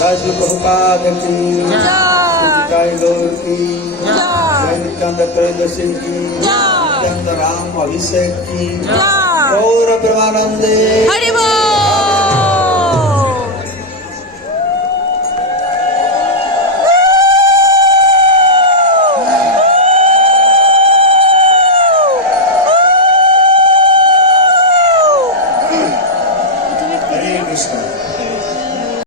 जय प्रभुपाद की जय गौर की जय नित्यानंद त्रयोदशी की नित्यानंद राम अभिषेक की गौर प्रेमानंदे हरि बोल। हरे कृष्ण।